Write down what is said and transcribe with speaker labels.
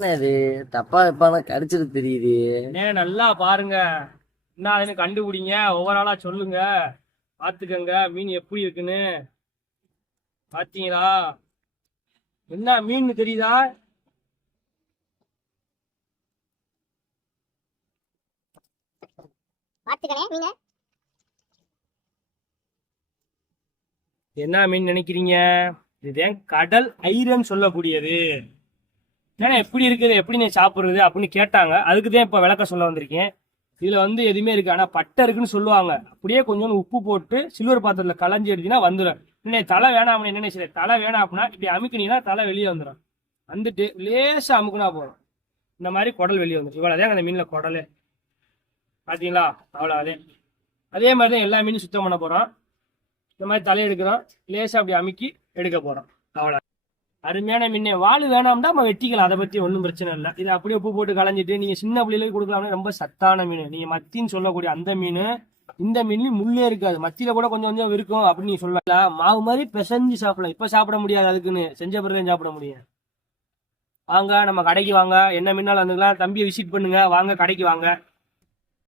Speaker 1: என்ன இது தப்பா தப்பான கடிச்சிட்டு தெரியுது.
Speaker 2: அண்ணே நல்லா பாருங்க. என்ன அதுன்னு கண்டுபிடிங்க. ஒவ்வொரு ஆளா சொல்லுங்க. பாத்துக்கங்க. மீன் எப்படி இருக்குன்னு. பாத்தீங்களா? என்ன மீன் தெரியுதா? என்ன மீன் நினைக்கிறீங்க? இதுதான் கடல் ஐரன் சொல்லக்கூடியது. ஏன்னா எப்படி இருக்குது? எப்படி நீ சாப்பிட்றது? அப்படின்னு கேட்டாங்க. அதுக்கு தான் இப்போ விளக்க சொல்ல வந்திருக்கேன். இதில் வந்து எதுவுமே இருக்கு. ஆனால் பட்டை இருக்குன்னு சொல்லுவாங்க. அப்படியே கொஞ்சோண்டு உப்பு போட்டு சில்வர் பாத்திரத்தில் களைஞ்சி எடுத்தீங்கன்னா வந்துடும் என்ன தலை வேணாம் என்ன சரி தலை வேணாம் அப்படின்னா இப்படி அமுக்குனீங்கன்னா தலை வெளியே வந்துடும் வந்துட்டு லேசாக அமுக்குனா போதும். இந்த மாதிரி குடல் வெளியே வந்துடும் இவ்வளோதான் அந்த மீனில் குடல். பார்த்தீங்களா அவ்வளோ அதே. அதே மாதிரி தான் எல்லா மீனும் சுத்தம் பண்ண போகிறோம் இந்த மாதிரி தலை எடுக்கிறோம். லேசாக அப்படி அமுக்கி எடுக்க போகிறோம் அவ்வளோ அருமையான மீன் வாழ் வேணாம்னா நம்ம வெட்டிக்கலாம். அதை பத்தி ஒன்றும் பிரச்சனை இல்லை. இதை அப்படியே உப்பு போட்டு களைஞ்சிட்டு நீங்க சின்ன பிள்ளைகளுக்கு கொடுக்கலாம்னா ரொம்ப சத்தான மீன். நீங்க மத்தின்னு சொல்லக்கூடிய அந்த மீன் இந்த மீன்லயும் முள்ளே இருக்காது. மத்தியில கூட கொஞ்சம் கொஞ்சம் இருக்கும் அப்படின்னு நீ சொல்லலாம். மாவு மாதிரி பிசைஞ்சு சாப்பிடலாம். இப்ப சாப்பிட முடியாது அதுக்குன்னு. செஞ்ச பிறகு சாப்பிட முடியும். வாங்க நம்ம கடைக்கு வாங்க. என்ன மீனாலும் வந்துக்கலாம். தம்பியை விசிட் பண்ணுங்க. வாங்க கடைக்கு வாங்க.